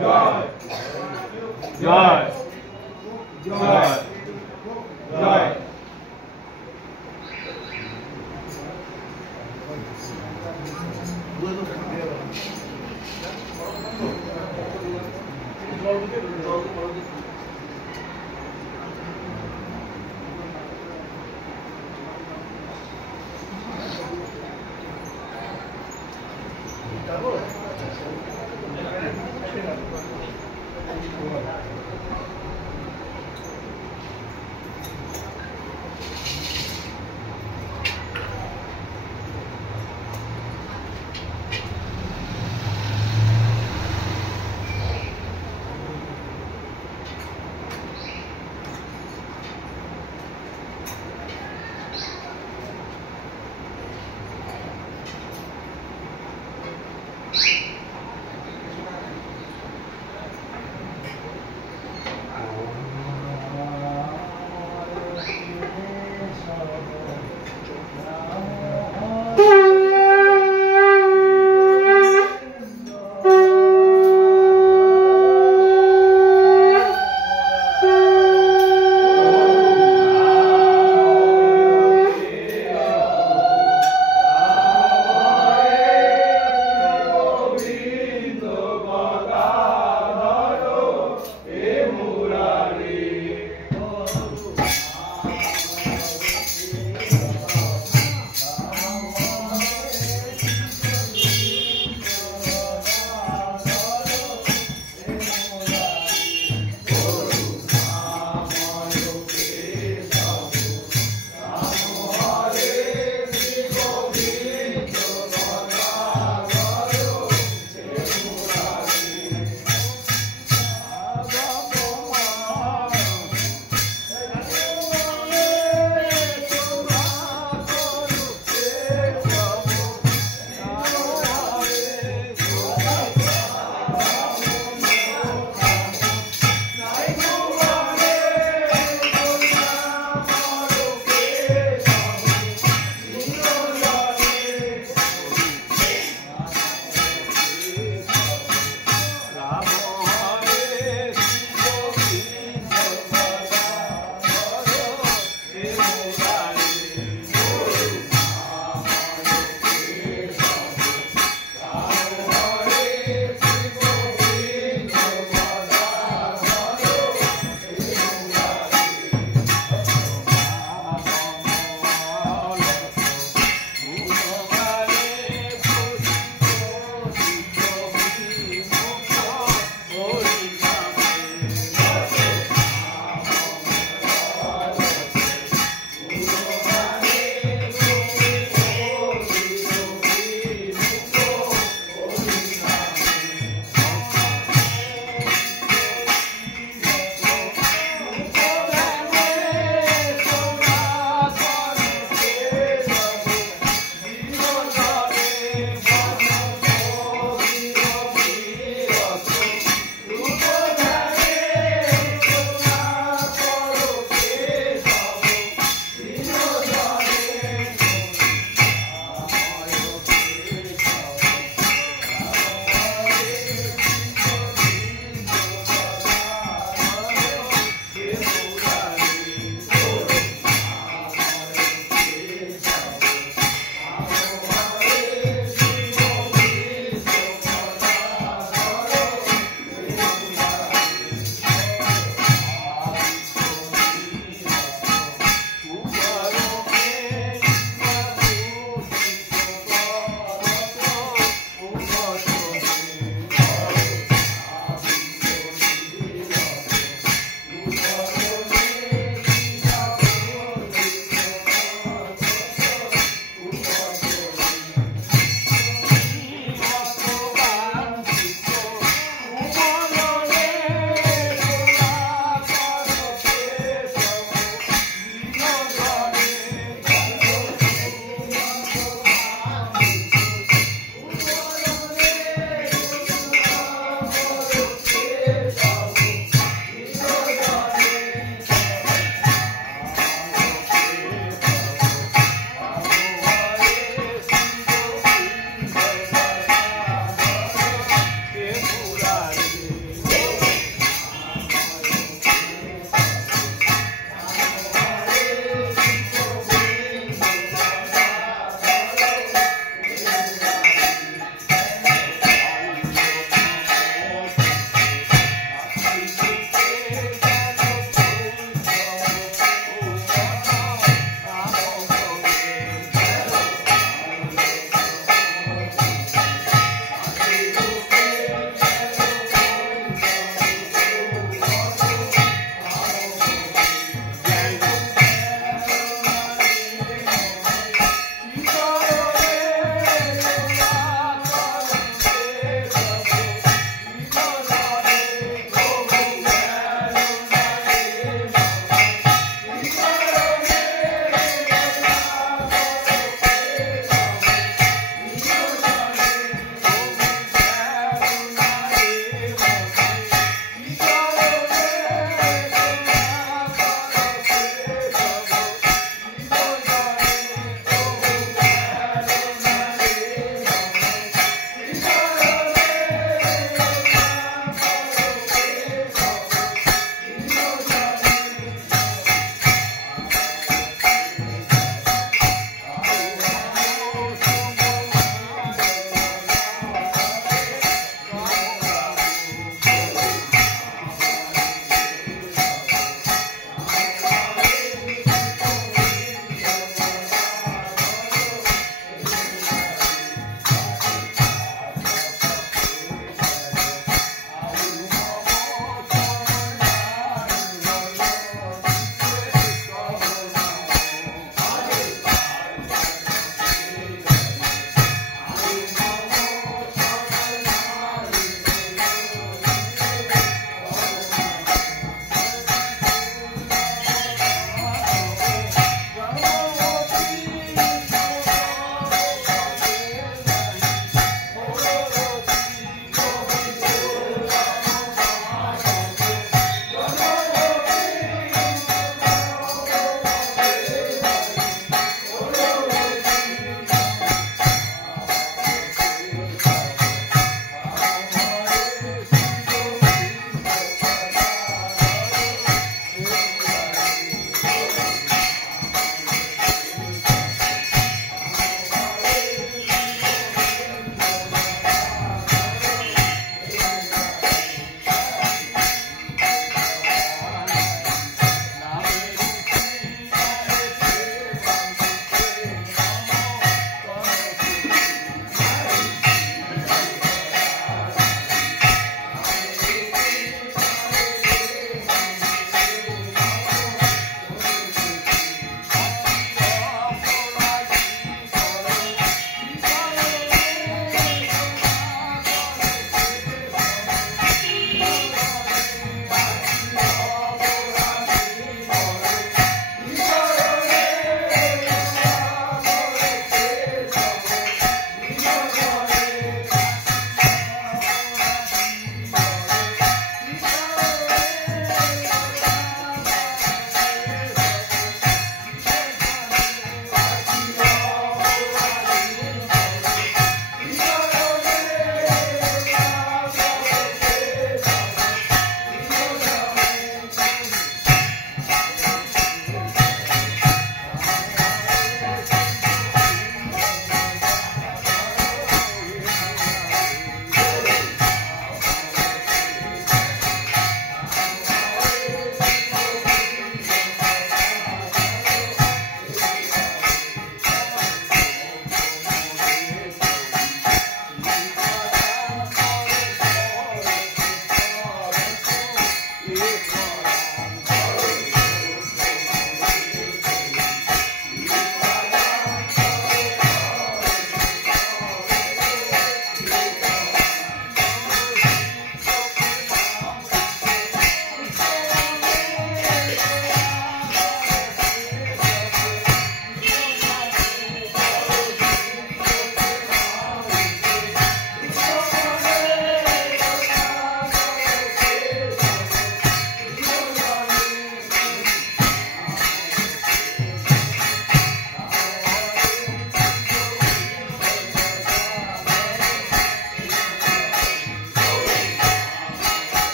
জয় জয় জয় জয়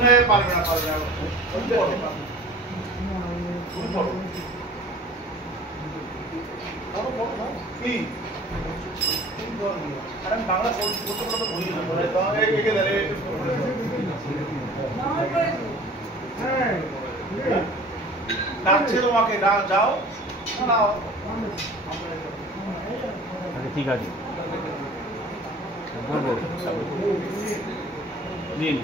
হ্যাঁ পারবে না কি বাংলা করতে করতে ভুলি ডাকছে তোমাকে যাও ঠিক আছে বলবো দিন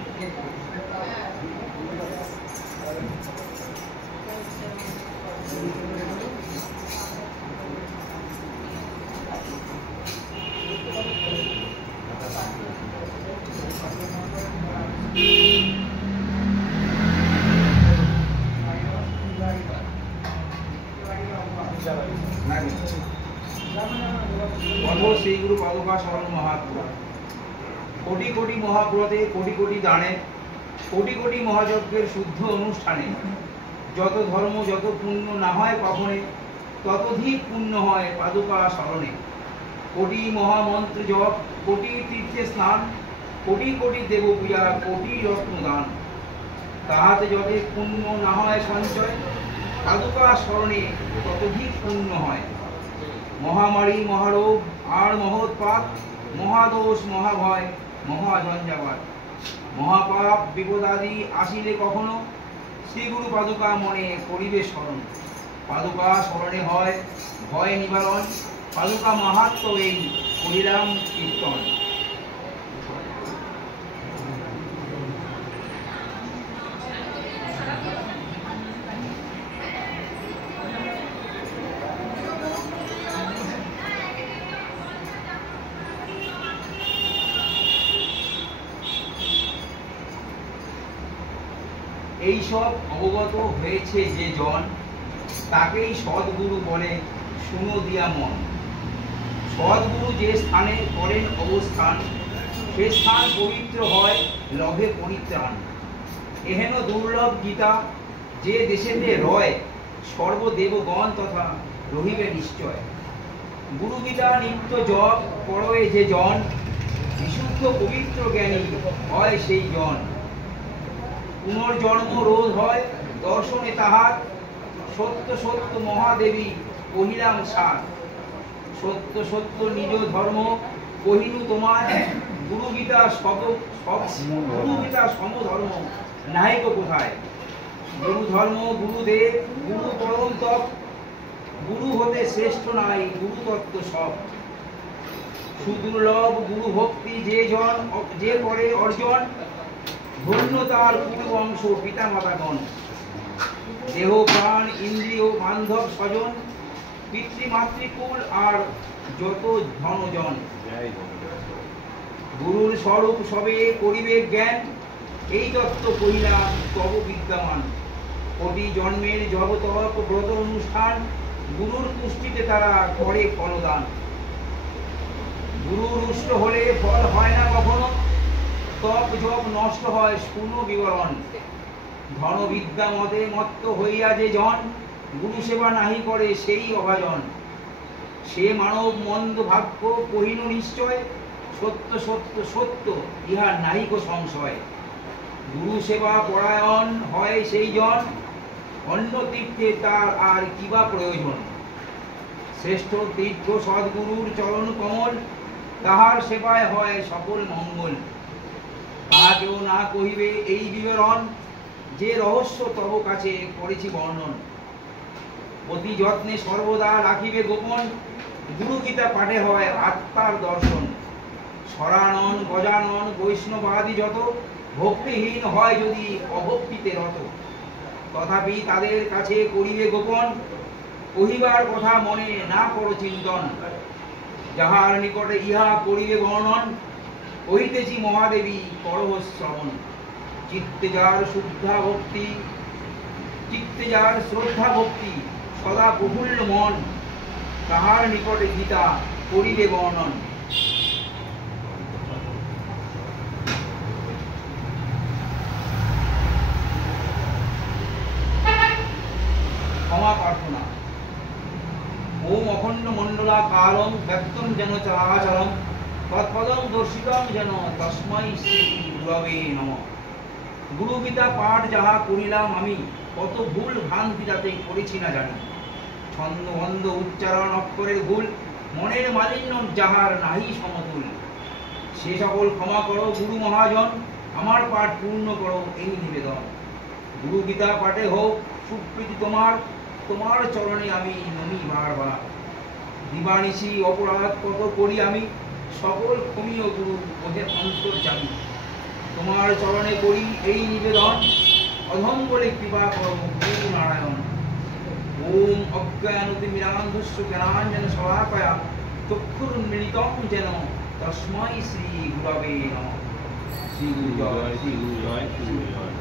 श्री गुरु पादुका शरण महापुर कोटि कोटि महापुरते कोटि कोटि दाने कोटि कोटि महायज्ञेर शुद्ध अनुष्ठाने যত ধর্ম যত পুণ্য না হয় পাবনে ততোধিক পুণ্য হয় পাদুকা শরণে কোটি মহামন্ত্র জপ কোটি তীর্থে স্নান কোটি কোটি দেব পূজা কোটি রত্ন দান তাহাতে যত পুণ্য না হয় সঞ্চয় পাদুকা শরণে ততোধিক পুণ্য হয় মহামারী মহারোগ আর মহোৎপাত মহাদোষ মহাভয় মহাজঞ্জাবাত মহাপাপ বিপদাদি আসিলে কখনো শ্রী গুরু পাদুকা মনে করিবে স্মরণ পাদুকা স্মরণে হয় ভয় নিবারণ পাদুকা মাহাত্ম্য এই করিলাম কীর্তন এই সব অবগত হয়েছে যে জন তাকেই সদ্গুরু বলে শুনো দিয়া মন সদ্গুরু যে স্থানে করেন অবস্থান সে স্থান পবিত্র হয় লভে পরিত্রাণ এহেন দুর্লভ গীতা যে দেশেতে রয় সর্বদেবগণ তথা রহিবে নিশ্চয় গুরু গীতা নিত্য জপ করয়ে যে জন বিশুদ্ধ পবিত্র জ্ঞানী হয় সেই জন পুনর্জন্ম রোধ হয় দর্শনে তাহার সত্য সত্য মহাদেবী কহিলাম সার সত্য সত্য নিজ ধর্ম কহিনু তোমায় গুরু গীতা গুরু গীতা সমধর্ম নাহিক কোথায় গুরু ধর্ম গুরুদেব গুরু পরম তপ গুরু হতে শ্রেষ্ঠ নাই গুরু তত্ত্ব সব সুদুর্লভ গুরু ভক্তি যে করে অর্জন ধন্য তার পূর্ব অংশ পিতা মাতাগণ দেহ প্রাণ ইন্দ্রিয় বান্ধব স্বজন পিতৃমাতৃকুল আর যত ধনজন গুরুর স্বরূপ সবে করিবে জ্ঞান এই তত্ত্ব কহিলা তব বিদ্যমান কোটি জন্মের জগতপ ব্রত অনুষ্ঠান গুরুর পুষ্টিতে তারা করে ফলদান গুরু রুষ্ট হলে ফল হয় না কখনো তপ জপ নষ্ট হয় শুনো বিবরণ ধন বিদ্যা মতে মত্ত হইয়া যে জন গুরু সেবা নাহি করে সেই অভাজন সে মানব মন্দ ভাগ্য কহিনু নিশ্চয় সত্য সত্য সত্য ইহা নাহিক সংশয় গুরু সেবা পরায়ণ হয় সেই জন অন্য তীর্থে তার আর কিবা প্রয়োজন শ্রেষ্ঠ তীর্থ সদ্গুরুর চরণ কমল তাহার সেবায় হয় সকল মঙ্গল তাহাকেও না কহিবে এই বিবরণ যে রহস্য তব কাছে করেছি বর্ণন অতি যত্নে সর্বদা রাখিবে গোপন গুরু গীতা পাঠে হয় আত্মার দর্শন সরানন গজানন বৈষ্ণবাদী যত ভক্তিহীন হয় যদি অভক্তিতে রত তথাপি তাদের কাছে করিবে গোপন কহিবার কথা মনে না করো চিন্তন যাহার নিকটে ইহা করিবে বর্ণন কহিতেছি মহাদেবী করহ শ্রবণ চিত্তে যার শ্রদ্ধা ভক্তি সদা প্রফুল্ল মন তাহার নিকটে গীতা করিবে বর্ণন কপালং ব্যক্তম যেন চরাচরম তৎপদং দর্শিতং যেন তস্मै শ্রী গুরবে নমঃ। গুরু গীতা পাঠ যাহা করিলাম আমি, কত ভুল ভ্রান্তি তাতে করেছি না জানি। ছন্দবন্ধ উচ্চারণ অক্ষরের ভুল, মনের মালিন্য যাহার নাহি সমতুল। সে সকল ক্ষমা করো গুরু মহাজন, আমার পাঠ পূর্ণ করো এই নিবেদন। গুরু গীতা পাঠে হোক সুপ্রীতি তোমার, তোমার চরণে আমি নমি বারবার। দিবানিশি অপরাধ কত করি আমি, সকল ক্ষমীয় গুরু ওহে অন্তর্যামী। তোমার চরণে করি এই নিবেদন, অধম বলে কৃপা করো গুরু নারায়ণ। ওম অজ্ঞানতিমিরান্ধস্য জ্ঞানাঞ্জন শলাকয়া চক্ষুরুন্মিলিতং যেন তস্मै শ্রী গুরবে নমঃ। শ্রী গুরু জয়, শ্রী গুরু জয়, শ্রী গুরু জয়।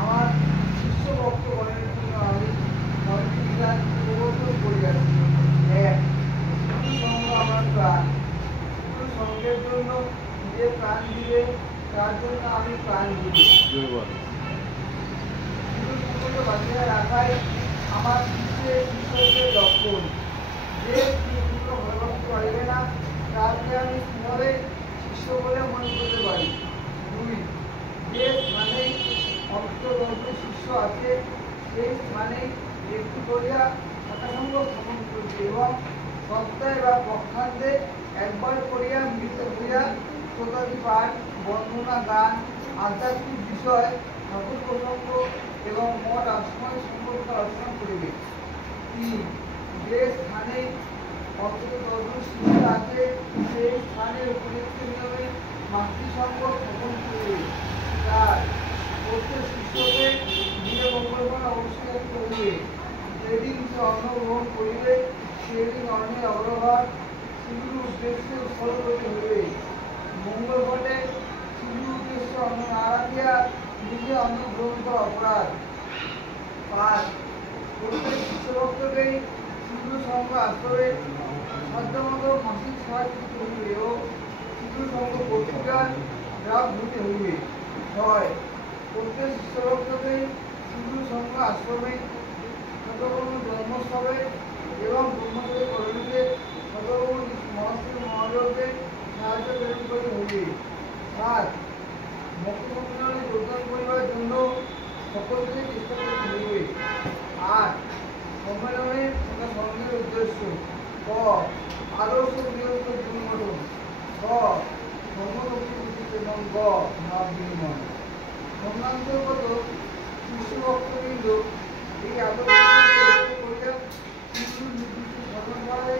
আমার শিষ্য ভক্তগণের জন্য আমি কয়েকটি বিধান প্রবর্তন করিয়াছি। এক, গুরু সঙ্গ আমার প্রাণ। গুরু সঙ্গের জন্য যে প্রাণ দিবে তার জন্য আমি প্রাণ দিব। গুরু সঙ্গকে বাঁচিয়ে রাখাই আমার ঈশ্বরের লক্ষণ। যে শ্রীগুরুকে ভালোবাসতে পারিবে না তাকে আমি কিভাবে শিষ্য বলে মনে করতে পারি। দুই, যে স্থানে অন্তর্গত শিষ্য আছে সেই স্থানে একটু করিয়া যথাসম্ভ ভ্রমণ করিবে এবং সপ্তাহে বা পক্ষান্তে একবার করিয়া মিলিত হইয়া শ্রোতাদি পাঠ, বর্ণনা, গান, আধ্যাত্মিক বিষয়, ঠাকুর প্রসঙ্গ এবং মঠ আশ্রয় সম্পর্কে আলোচনা করিবে। তিন, যে স্থানে অন্তর্গত শিষ্য আছে সেই স্থানের উপযুক্ত নিয়মে মাতৃসঙ্গ স্থাপন করিবে। চার, প্রত্যেক শিষ্যকে নিজে মঙ্গলবার অবশ্যই করিবে। যেদিন সে অন্ন গ্রহণ করিবে সেদিন অন্নের অগ্রভাগ শিশুর উদ্দেশ্যে উৎসর্গ করতে হইবে। মঙ্গল ঘটে শিশুর উদ্দেশ্যে অন্ন না রাখিয়া নিজে অন্ন গ্রহণ করা অপরাধ। পাঁচ, প্রত্যেক শিষ্যভক্তকেই শিশু সঙ্গ আশ্রয়ে সাধ্যমতো মাসিক সাহায্য দিতে হইবে এবং শিশু সঙ্গ পত্রিকার গ্রাম হইতে হইবে। ছয়, প্রত্যেক শিষ্যভক্তকেই শিশু সঙ্গ আশ্রমে শতকর্ম জন্মোৎসবে এবং ব্রহ্মচারী করণীতে শতকর্ম মহাশ্রী মহাদেবকে সাহায্য প্রেরণ করতে হইবে। সাত, ভক্ত সম্মেলনে যোগদান করিবার জন্য সকলকে চেষ্টা করতে হইবে। আট, সম্মেলনে থাকা সঙ্গের উদ্দেশ্য। ক, আদর্শ গৃহস্থ জীবন গঠন। খ, ধর্মশক্তি এবং গ, ভাব বিনিময়। সম্মান্তর্গত শিশু ভক্তবৃন্দ এই আদর্শ করিয়া শিশুর নির্দিষ্ট ধর্মভাবে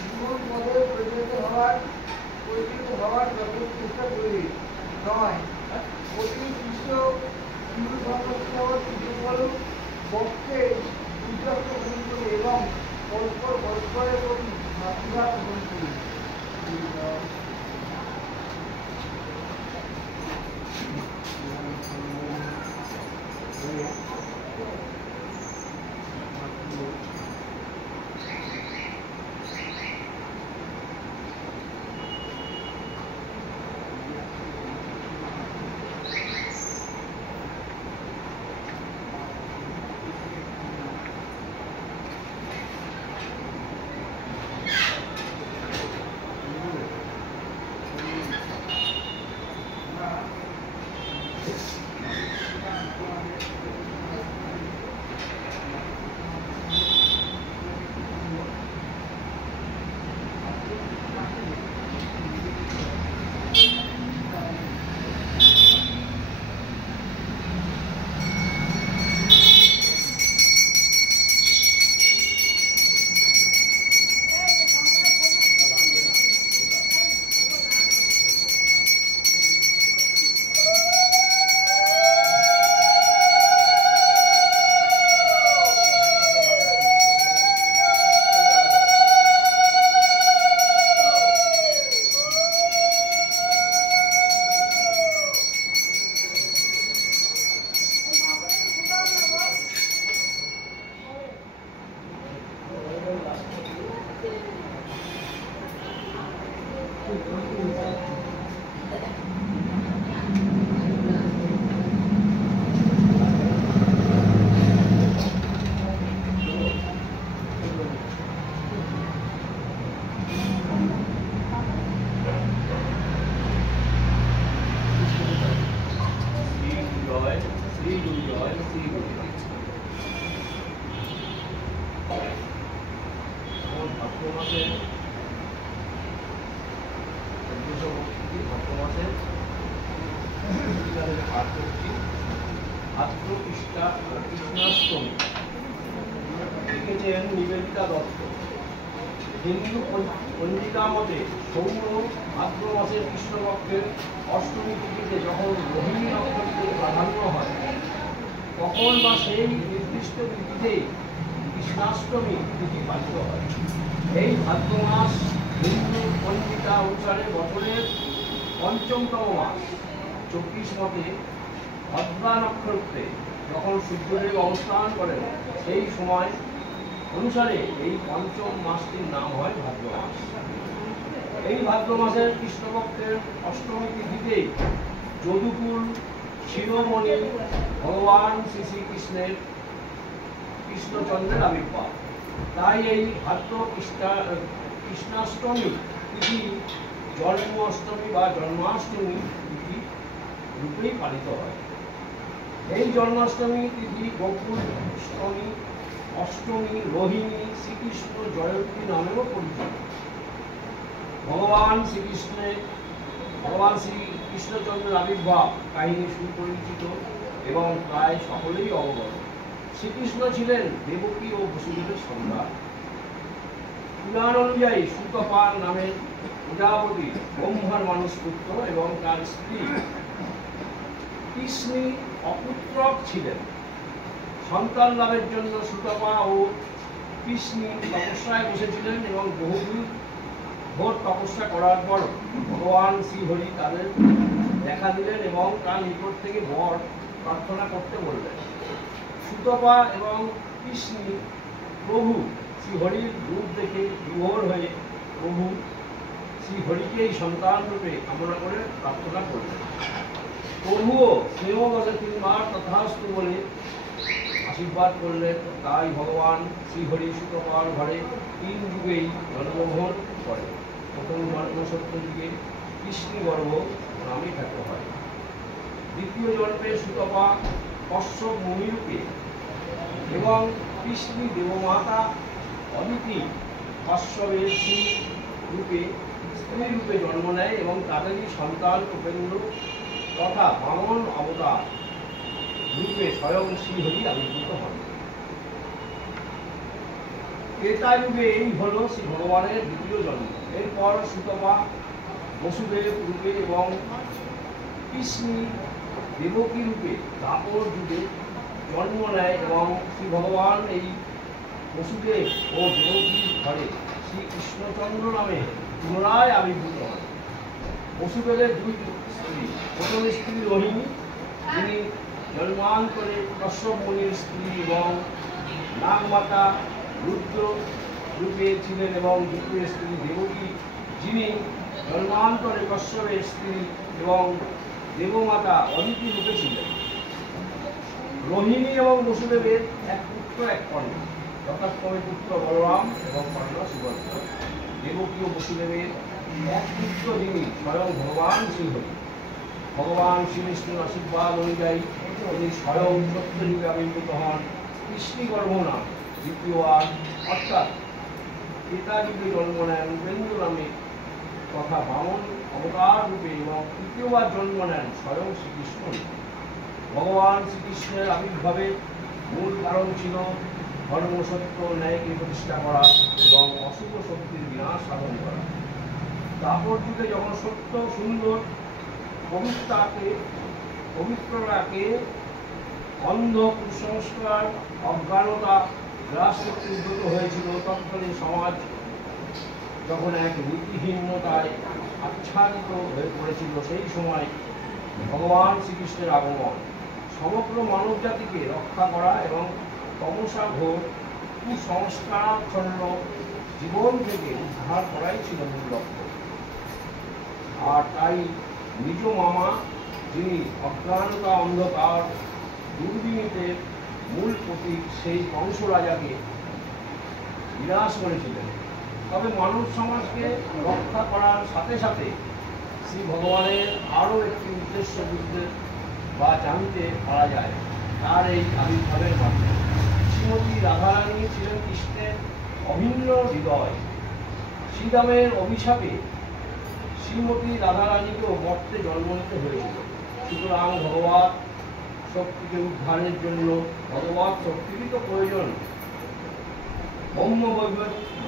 জীবন পদে পরিচালিত হওয়ার যথেষ্ট চেষ্টা করিবে। নয়, প্রতি শিষ্য হিন্দু ধর্ম পক্ষে বিশ্বস্ত গ্রহণ করি এবং পরস্পরের প্রতি মাতৃভাব গ্রহণ করি। স্ত্রী বলে দিয়েছে। ভাদ্র মাসে ভাদ্র মাসে পাঠ করছি ভাদ্র কৃষ্ণাষ্টমী। লিখেছেন নিবেদিতা দত্ত। হিন্দু পঞ্জিকা মতে সৌর ভাদ্র মাসের কৃষ্ণপক্ষের অষ্টমী তিথিতে যখন রোহিণী নক্ষত্রের প্রাধান্য হয় তখন বা সেই নির্দিষ্ট তিথিতেই কৃষ্ণাষ্টমী তিথি পালিত হয়। এই ভাদ্র মাস হিন্দু পঞ্জিকা অনুসারে বছরের পঞ্চমতম মাস। 24 মতে ভদ্রা নক্ষত্রে যখন সূর্যদেব অবস্থান করেন সেই সময় অনুসারে এই পঞ্চম মাসটির নাম হয় ভাদ্র মাস। এই ভাদ্র মাসের কৃষ্ণপক্ষের অষ্টমী তিথিতে যদুকুল শিরোমণি ভগবান শ্রী শ্রীকৃষ্ণের কৃষ্ণচন্দ্রের আবির্ভাব। তাই এই ভাদ্র কৃষ্ণাষ্টমী তিথি জন্মাষ্টমী বা জন্মাষ্টমী তিথি রূপেই পালিত হয়। এই জন্মাষ্টমী তিথি গোকুল অষ্টমী, অষ্টমী, রোহিণী, শ্রীকৃষ্ণ জয়ন্তী নামেও পরিচিত। ভগবান শ্রীকৃষ্ণচন্দ্রের আবির্ভাব কাহিনী সুপরিচিত এবং প্রায় সকলেই অবগত। শ্রীকৃষ্ণ ছিলেন দেবকী ও বসুদেবের সন্তান। পুরাণ অনুযায়ী সুতপা নামের প্রজাপতি ব্রহ্মার মানুষ পুত্র এবং তার স্ত্রী কৃষ্ণী অপুত্রক ছিলেন। সন্তান লাভের জন্য সুতপা ও কৃষ্ণী তপস্যায় বসেছিলেন এবং বহুদিন ঘোর তপস্যা করার পর ভগবান শ্রীহরি তাদের দেখা দিলেন এবং তার নিকট থেকে বর প্রার্থনা করতে বললেন। সুতপা এবং কৃষ্ণী প্রভু শ্রীহরির রূপ দেখে বিভোর হয়ে প্রভু শ্রীহরিকেই সন্তান রূপে কামনা করে প্রার্থনা করলেন। প্রভুও স্নেহবশে 3 বার তথাস্তু বলে আশীর্বাদ করলেন। তাই ভগবান শ্রীহরি সুতপার ঘরে 3 যুগেই জন্মগ্রহণ করেন। প্রথম জন্ম সত্যযুগে কৃষ্ণ গর্ভ নামে খ্যাত হয়। দ্বিতীয় জন্মে সুতপা কশ্যপ মুনিরূপে এবং কৃষ্ণী দেবমাতা অদিতি কশ্যপের রূপে স্ত্রী রূপে জন্ম নেয় এবং তাদেরই সন্তান উপেন্দ্র তথা বামন অবতার রূপে স্বয়ং শ্রীহরি আবির্ভূত হন। ত্রেতা যুগে এই হল শ্রী ভগবানের দ্বিতীয় জন্ম। এরপর সুতপা বসুদেব রূপে এবং কৃষ্ণী দেবকী রূপে দ্বাপর যুগে জন্ম নেয় এবং শ্রী ভগবান এই বসুদেব ও দেবকীর ঘরে শ্রীকৃষ্ণচন্দ্র নামে পুনরায় আবির্ভূত হন। বসুদেবের 2 স্ত্রী। প্রথম স্ত্রী রোহিণী, যিনি জন্মান্তরে কশ্যপ মুনির স্ত্রী এবং নাগমাতা রুদ্র রূপে ছিলেন এবং দ্বিতীয় স্ত্রী দেবকী, যিনি জন্মান্তরে কশ্যপের স্ত্রী এবং দেবমাতা অদিতি রূপে ছিলেন। রোহিণী এবং বসুদেবের 1 পুত্র 1 কন্যা, যথাক্রমে পুত্র বলরাম এবং কন্যা সুভদ্রা। দেবকী ও বসুদেবের 1 পুত্র, যিনি স্বয়ং ভগবান শ্রীহরি। ভগবান শ্রীকৃষ্ণের আশীর্বাদ অনুযায়ী তিনি স্বয়ং সত্যযুগে আবির্ভূত হন কৃষ্ণগর্ভ নাম দ্বিতীয়বার, অর্থাৎ ত্রেতা যুগে জন্ম নেন উপেন্দ্র নামে তথা বামন অবতার রূপে এবং তৃতীয়বার জন্ম নেন স্বয়ং শ্রীকৃষ্ণ। ভগবান শ্রীকৃষ্ণের আবির্ভাবের মূল কারণ ছিল ধর্ম, সত্য, ন্যায়কে প্রতিষ্ঠা করা এবং অশুভ শক্তির বিনাশ সাধন করা। তারপর যুগে যখন সত্য, সুন্দর, পবিত্রতাকে অন্ধ কুসংস্কার, অজ্ঞানতা গ্রাস করতে উদ্যত হয়েছিল, তৎকালীন সমাজ যখন এক নীতিহীনতায় আচ্ছাদিত হয়ে পড়েছিল, সেই সময় ভগবান শ্রীকৃষ্ণের আগমন সমগ্র মানব জাতিকে রক্ষা করা এবং তমসা ঘোর কুসংস্কারাচ্ছন্ন জীবন থেকে উদ্ধার করাই ছিল মূল লক্ষ্য। আর তাই নিজ মামা, যিনি অজ্ঞানতা, অন্ধকার, দুর্বিনীতের মূল প্রতীক, সেই কংস রাজাকে বিনাশ করেছিলেন। তবে মানব সমাজকে রক্ষা করার সাথে সাথে শ্রী ভগবানের আরও একটি উদ্দেশ্য বুঝতে বা জানতে পারা যায়। তার এই আবির্ভাবের মাধ্যমে। শ্রীমতী রাধারানী ছিলেন কৃষ্ণের অভিন্ন হৃদয়। শ্রীরামের অভিশাপে শ্রীমতী রাধারানীকেও মর্তে জন্ম নিতে হয়েছিল। সুতরাং ভগবৎ শক্তিকে উদ্ধারের জন্য ভগবৎ শক্তিরই তো প্রয়োজন।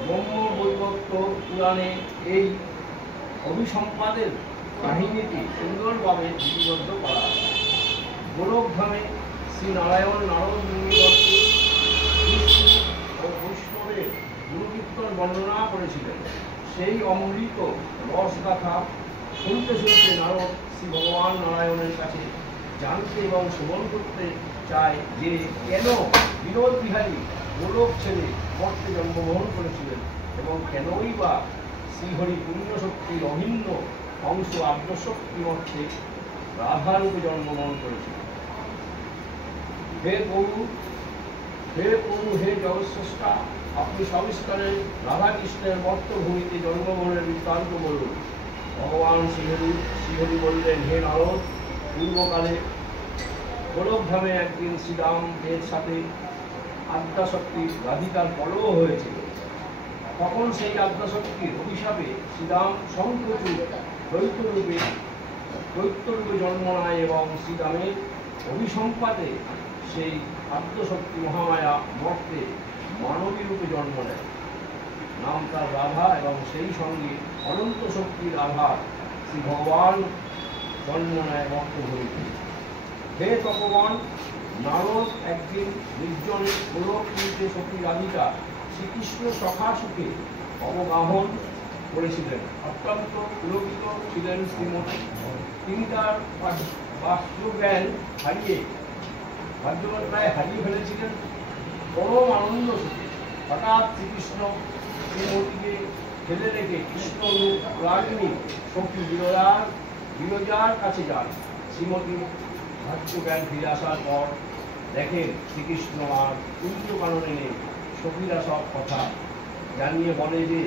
ব্রহ্মবৈবর্ত পুরাণে এই অভিসম্পাদের কাহিনীটি সুন্দরভাবে লিপিবদ্ধ করা আছে। গোলকধামে শ্রী নারায়ণ নারদ মুনিগণকে বিষ্ণু ও বৈষ্ণবের গুরুকীর্তন বর্ণনা করেছিলেন। সেই অমৃত রসগাথা শুনতে শুনতে নারদ শ্রী ভগবান নারায়ণের কাছে জানতে এবং শ্রবণ করতে চায় যে কেন বিনোদ বিহারী গোলক ছেড়ে মর্তে জন্মগ্রহণ করেছিলেন এবং কেনই বা শ্রীহরি পুণ্যশক্তির অভিন্ন অংশ আদ্যশক্তি মর্তে রাধারূপে জন্মগ্রহণ করেছিলেন। হে প্রভু, হে জগৎস্রষ্টা, আপনি সবিস্তারে রাধাকৃষ্ণের মর্তভূমিতে জন্মগ্রহণের বৃত্তান্ত বলুন। ভগবান শ্রীহরি বললেন, হে নারদ, পূর্বকালে গোলকধামে একদিন শ্রীরামের সাথে আদ্যাশক্তি রাধিকার কলহ হয়েছিল। তখন সেই আদ্যাশক্তির অভিশাপে শ্রীরাম শঙ্খচূড় দৈত্যরূপে জন্ম নেয় এবং শ্রীরামের অভিসম্পাতে সেই আদ্যশক্তি মহামায়া মর্তে মানবী রূপে জন্ম নেয়। নাম তার রাধা এবং সেই সঙ্গে অনন্ত শক্তির আধার শ্রী ভগবান জন্ম নেয় মর্তভূমিতে। হে তপবান নারদ একদিন নির্জনে গোলকপুরীতে সতী রাধিকা শ্রীকৃষ্ণ সখা সুখে অবগাহন করেছিলেন। অত্যন্ত পুলকিত ছিলেন শ্রীমতী। তিনি তার বাস্তজ্ঞান প্রায় হারিয়ে ফেলেছিলেন। পরম আনন্দ সুখে হঠাৎ শ্রীকৃষ্ণ শ্রীমতীকে ফেলে রেখে কৃষ্ণ রাগিনী সখী বিরজার কাছে যান। শ্রীমতী ভাগ্যজ্ঞান ফিরে আসার পর দেখেন শ্রীকৃষ্ণ আর কুঞ্জ কাননে নেই। সখীরা সব কথা জানিয়ে বলে যে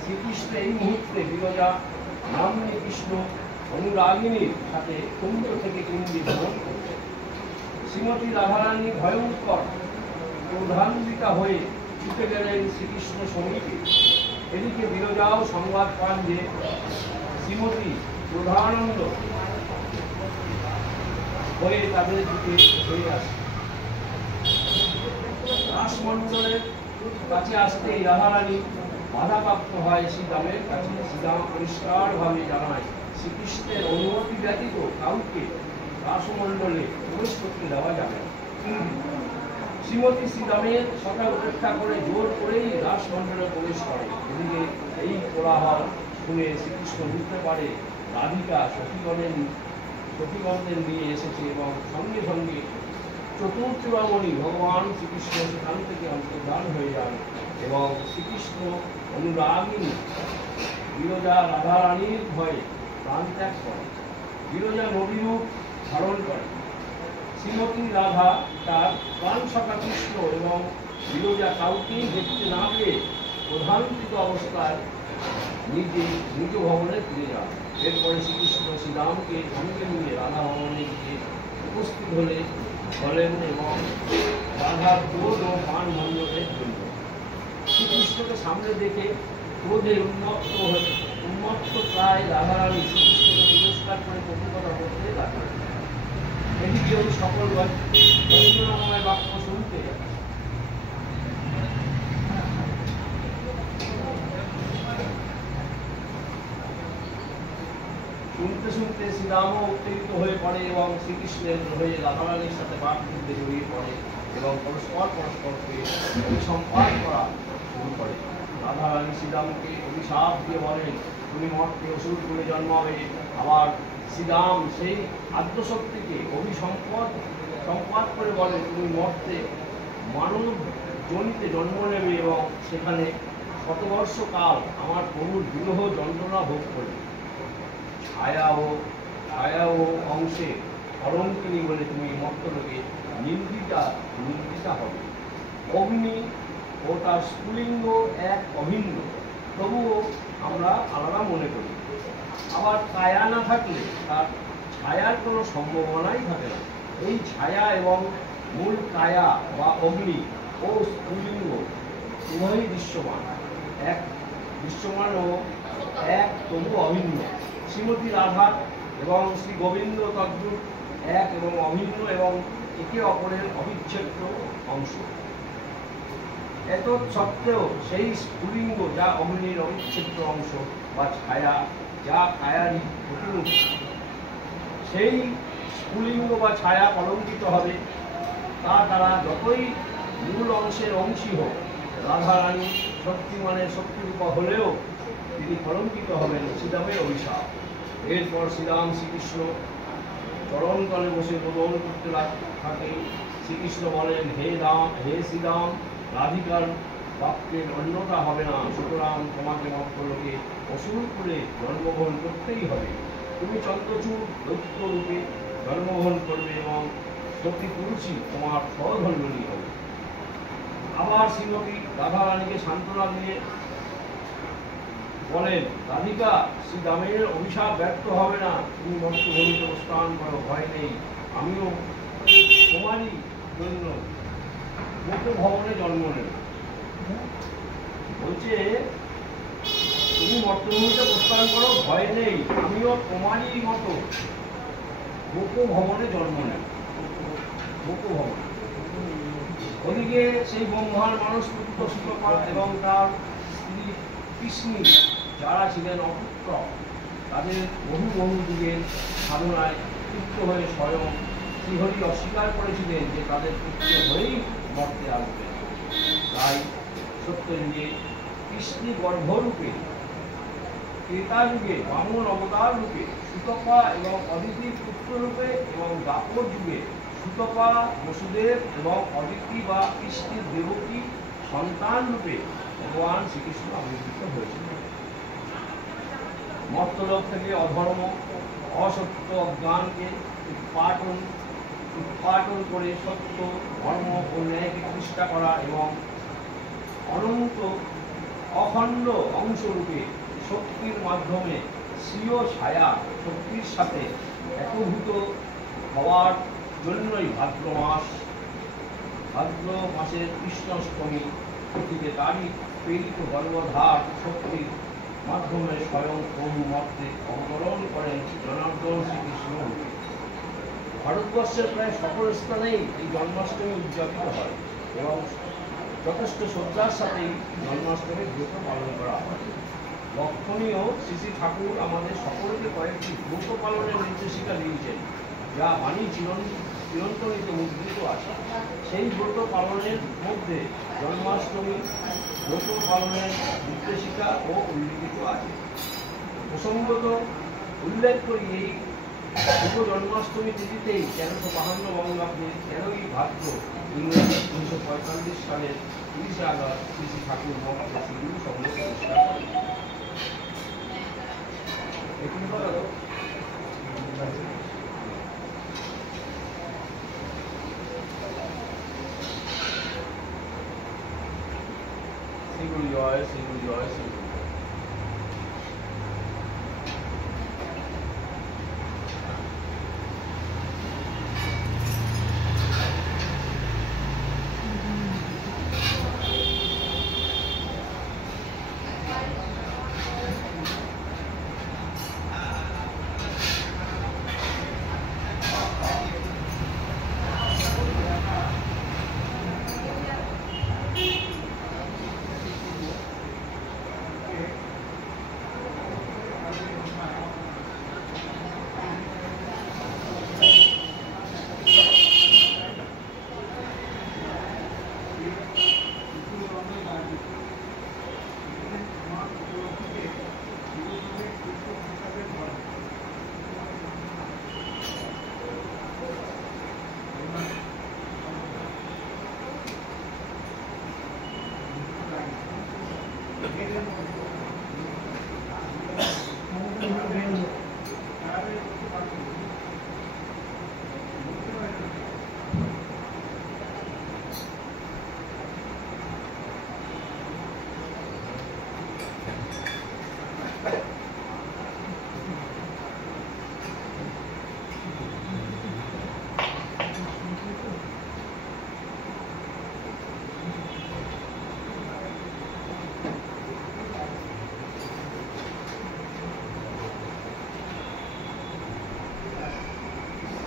শ্রীকৃষ্ণ এই মুহূর্তে বিরজা নামনি কৃষ্ণ অনুরাগিনীর সাথে কুঞ্জ থেকে কুঞ্জে ভ্রমণ করছে। শ্রীমতী রাধারানী ভয়ঙ্কর ক্রোধান্বিতা হয়ে ছুটে গেলেন শ্রীকৃষ্ণ সমীপে। এদিকে বিরজাও সংবাদ পান যে শ্রীমতী ক্রোধানন্দ হয়ে তাদের দিকে হয়ে আসে। রাসমণ্ডলের কাছে আসতে রাধারানী বাধাপ্রাপ্ত হয় শ্রীরামের কাছে। শ্রীরাম পরিষ্কারভাবে জানায় শ্রীকৃষ্ণের অনুমতি ব্যতীত কাউকে রাসমণ্ডলে প্রবেশ করতে দেওয়া যাবে না। শ্রীমতী শ্রীরামের কথা উপেক্ষা করে জোর করেই রাসমণ্ডলে প্রবেশ করে। এদিকে এই কোলাহল শুনে শ্রীকৃষ্ণ বুঝতে পারে রাধিকা সখীগণদের নিয়ে এসেছে এবং সঙ্গে সঙ্গে চতুর্থবামণি ভগবান শ্রীকৃষ্ণ সেখান থেকে অন্তর্ধান হয়ে যান এবং শ্রীকৃষ্ণ অনুরাগিনী বিরজা রাধারানীর ভয়ে প্রাণত্যাগ করে। বিরজা নবীরূপ ধারণ করে। শ্রীমতী রাধা তার প্রাণ সখা কৃষ্ণ এবং বিরজা কাউকেই দেখতে না পেয়ে প্রধানকৃত অবস্থায় নিজ ভবনে ফিরে যান। এরপরে শ্রীকৃষ্ণ শ্রীরামকে সঙ্গে নিয়ে রাধা ভবনে গিয়ে উপস্থিত হলেন এবং রাধার ক্রোধ ও মান ভঞ্জনের জন্য শ্রীকৃষ্ণকে সামনে দেখে ক্রোধে উন্মত্ত প্রায় রাধারানী শ্রীকৃষ্ণকে তিরস্কার করে কটুকথা করতে লাগলেন। এদিকে ওই সকল বঞ্চনাময় বাক্য শুনতে শুনতে শ্রীরামও উত্তেজিত হয়ে পড়ে এবং শ্রীকৃষ্ণের হয়ে রাধারানীর সাথে বাকযুদ্ধে জড়িয়ে পড়ে এবং পরস্পরকে অভিসম্পাদ করা শুরু করে। রাধারানী শ্রীরামকে অভিশাপ দিয়ে বলেন, তুমি মর্তে অসুর করে জন্মাবে। আবার শ্রীরাম সেই আদ্যশক্তিকে অভিসম্পাদ করে বলে, তুমি মর্তে মানব জনিতে জন্ম নেবে এবং সেখানে শতবর্ষ কাল আমার প্রভুর বিরহ যন্ত্রণা ভোগ করবে। ছায়া ও অংশে অলঙ্কিনী বলে তুমি মর্তলোকে নির্দিতা হবে। অগ্নি ও তার স্ফুলিঙ্গ এক অভিন্ন, তবুও আমরা আলাদা মনে করি। আবার কায়া না থাকলে তার ছায়ার কোনো সম্ভাবনাই থাকে না। এই ছায়া এবং মূল কায়া বা অগ্নি ও স্ফুলিঙ্গ উভয়ই দৃশ্যমান, এক দৃশ্যমান ও এক তবু অভিন্ন। শ্রীমতী রাধা এবং শ্রী গোবিন্দ তদ্রূপ এক এবং অভিন্ন এবং একে অপরের অবিচ্ছেদ্য অংশ। এত সত্ত্বেও সেই স্ফুলিঙ্গ যা অগ্নির অবিচ্ছেদ্য অংশ বা ছায়া, যা কায়ারই প্রতিমূর্তি, সেই স্ফুলিঙ্গ বা ছায়া কলঙ্কিত হবে। তা তারা যতই মূল অংশের অংশী হোক, রাধারানী শক্তিমানের শক্তিরূপা হলেও তিনি কলঙ্কিত হবেন শ্রীরামের অভিশাপ। এরপর শ্রীরাম শ্রীকৃষ্ণ চরণতলে বসে রোদন করতে থাকে। শ্রীকৃষ্ণ বলেন, হে শ্রীরাম, রাধিকার বাক্যের অন্যতা হবে না, সুতরাং তোমাকে মর্ত্যলোকে অসুরকুলে জন্মগ্রহণ করতেই হবে। তুমি চন্দ্রচূড় দৈত্য রূপে জন্মগ্রহণ করবে এবং সতী তুলসী তোমার সহধর্মিণী হবে। আবার শ্রীমতী রাধারানীকে সান্ত্বনা দিয়ে বলেন, রাধিকা, শ্রীরামের অভিশাপ ব্যর্থ হবে না, তুমি মর্ত্যভূমিতে প্রস্থান করো, ভয় নেই, আমিও তোমারই জন্য ভবনে জন্ম নেব। বলছে, তুমি মর্ত্যভূমিতে প্রস্থান করো, ভয় নেই, আমিও তোমারই মতো ভবনে জন্ম নেব। ভবন ওদিকে সেই ব্রহ্মার মানুষ পুত্র সুতপা এবং তার স্ত্রী কৃষ্ণী, যারা ছিলেন অপুত্র, তাদের বহু যুগের সাধনায় তৃপ্ত হয়ে স্বয়ং শ্রীহরি অস্বীকার করেছিলেন যে তাদের পুত্র হয়েই মর্তে আসবে। তাই সত্যযুগে কৃষ্ণী গর্ভরূপে, ত্রেতা যুগে বামন অবতার রূপে সুতপা এবং অদিতির পুত্র রূপে, এবং দ্বাপর যুগে সুতপা, বসুদেব এবং অদিতি বা কৃষ্ণের দেবকী সন্তান রূপে ভগবান শ্রীকৃষ্ণ আবির্ভূত হয়েছিলেন। মর্তলোক থেকে অধর্ম, অসত্য, অজ্ঞানকে উৎপাটন করে সত্য, ধর্ম ও ন্যায়কে প্রতিষ্ঠা করা এবং অনন্ত অখণ্ড অংশরূপে শক্তির মাধ্যমে স্বীয় ছায়া শক্তির সাথে একভূত হওয়ার জন্যই ভাদ্র মাসের কৃষ্ণাষ্টমী তিথিতে তারই প্রেরিত গর্ভধার শক্তির মাধ্যমে স্বয়ং প্রভু মর্তে অবতরণ করেন জনার্দন শ্রীকৃষ্ণ। ভারতবর্ষের প্রায় সকল স্থানেই এই জন্মাষ্টমী উদযাপিত হয় এবং যথেষ্ট শ্রদ্ধার সাথেই জন্মাষ্টমীর ব্রত পালন করা হয়। লক্ষণীয় শ্রী ঠাকুর আমাদের সকলকে কয়েকটি ব্রত পালনের নির্দেশিকা দিয়েছেন, যা বাণী চিরন্তনীতে মুদ্রিত আছে। সেই ব্রত পালনের মধ্যে জন্মাষ্টমী ব্রত পালনের নির্দেশিকা ও উল্লিখিত আছে। প্রসঙ্গত উল্লেখ করি, এই শুভ জন্মাষ্টমী তিথিতেই 1352 বঙ্গাব্দে 13ই ভাদ্র ইংরেজি 1945 সালের 30 আগস্ট শ্রী ঠাকুর মহাপ্রভু শ্রীগুরু সঙ্গ প্রতিষ্ঠা করেন। শ্রীগুরু জয়, শ্রীগুরু জয়, শ্রীগুরু।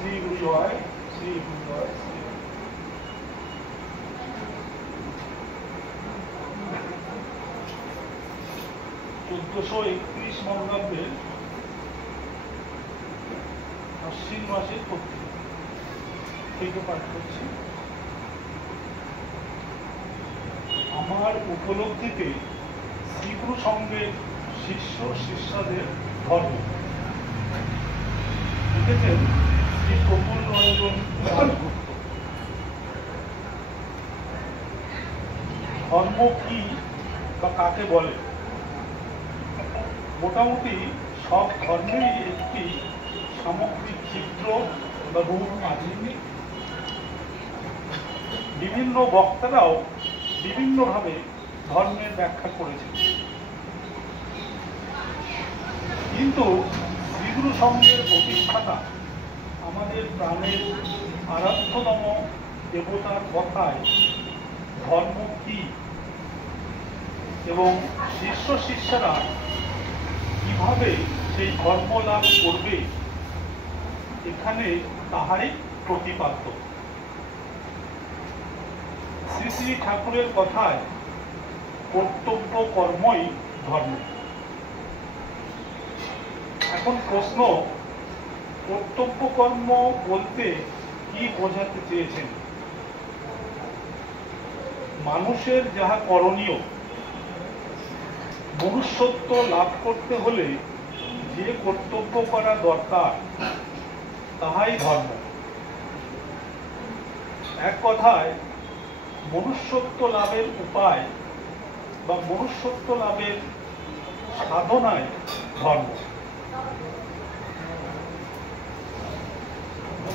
শ্রী গুরু জয়, শ্রী গুরু জয়, শ্রী গুরু। 1431 বঙ্গাব্দের আশ্বিন মাসের পক্ষে থেকে পাঠ করছি। আমার উপলব্ধিতে শ্রীগুরু সঙ্গের শিষ্য শিষ্যাদের ধর্ম। লিখেছেন শ্রী প্রফুল্ল রঞ্জন দাশগুপ্ত। ধর্ম কি বা কাকে বলে? মোটামুটি সব ধর্মেরই একটি সামগ্রিক চিত্র বা রূপ আছে। বিভিন্ন বক্তারাও বিভিন্নভাবে ধর্মের ব্যাখ্যা করেছেন, কিন্তু শ্রীগুরু সঙ্গের প্রতিষ্ঠাতা আমাদের প্রাণের আরাধ্যতম দেবতার কথায় ধর্ম কি এবং শিষ্য শিষ্যরা কিভাবে সেই ধর্ম লাভ করবে, এখানে তাহারই প্রতিপাদ্য। শ্রী শ্রী ঠাকুরের কথায় কর্তব্য কর্মই ধর্ম। এখন প্রশ্ন, কর্তব্য কর্ম বলতে কি বোঝাতে চেয়েছেন? মানুষের যাহা করণীয়, মনুষ্যত্ব লাভ করতে হলে যে কর্তব্য করা দরকার তাহাই ধর্ম। এক কথায় মনুষ্যত্ব লাভের উপায় বা মনুষ্যত্ব লাভের সাধনায় ধর্ম।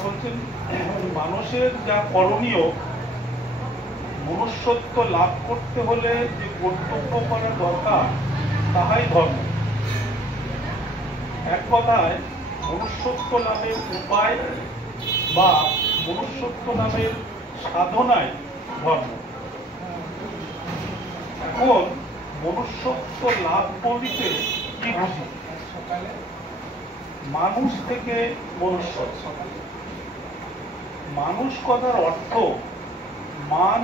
বলছেন মানুষের যা করণীয়, মনুষ্যত্ব লাভ করতে হলে যে কর্তব্য করা দরকার তাহাই ধর্ম। এক কথায় মনুষ্যত্ব লাভের উপায় বা মনুষ্যত্ব লাভের সাধনায় ধর্ম। এখন মনুষ্যত্ব লাভ বলিতে কি বুঝি? মানুষ থেকে মনুষ্যত্ব। মানুষ কথার অর্থ মান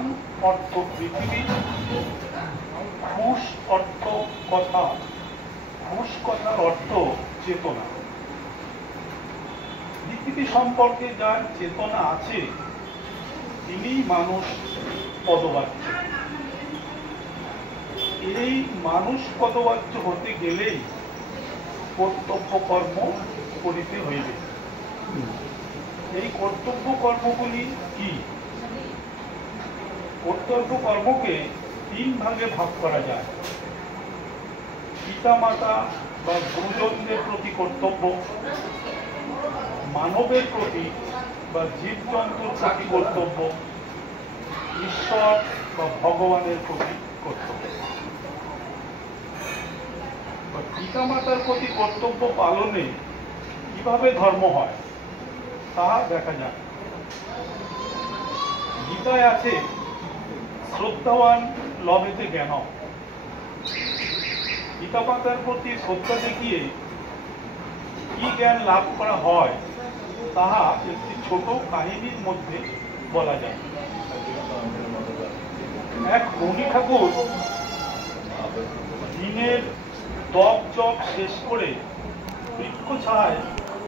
অর্থ পৃথিবী, খুশ অর্থ কথা, খুশ কথার অর্থ চেতনা। পৃথিবী সম্পর্কে যার চেতনা আছে তিনি মানুষ পদবাচ্য। এই মানুষ পদবাচ্য হতে গেলেই কর্তব্য কর্ম করিতে হইবে। এই কর্তব্য কর্মগুলি কি? কর্তব্য কর্মকে 3 ভাগে ভাগ করা যায়। পিতা মাতা বা গুরুজনদের প্রতি কর্তব্য, মানবের প্রতি বা জীবজন্তুর প্রতি কর্তব্য, ঈশ্বর বা ভগবানের প্রতি কর্তব্য। পিতা মাতার প্রতি কর্তব্য পালনে কিভাবে ধর্ম হয় তা দেখা যায়। গীতায় আছে শ্রদ্ধাবান লভেতে জ্ঞান। পিতা মাতার প্রতি শ্রদ্ধা দেখিয়ে কি জ্ঞান লাভ করা হয় তাহা একটি ছোট কাহিনীর মধ্যে বলা যায়। এক মণি ঠাকুর দিনের তপ জপ শেষ করে বৃক্ষ ছায়